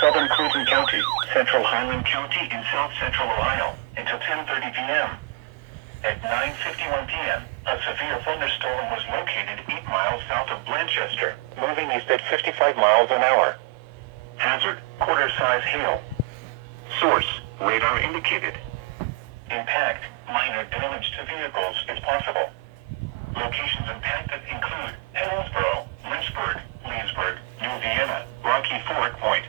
Southern Clinton County, Central Highland County in south central Ohio until 10:30 p.m. At 9:51 p.m., a severe thunderstorm was located 8 miles south of Blanchester, moving east at 55 miles an hour. Hazard, quarter-size hail. Source, radar indicated. Impact, minor damage to vehicles is possible. Locations impacted include Helensboro, Lynchburg, Leesburg, New Vienna, Rocky Ford Point,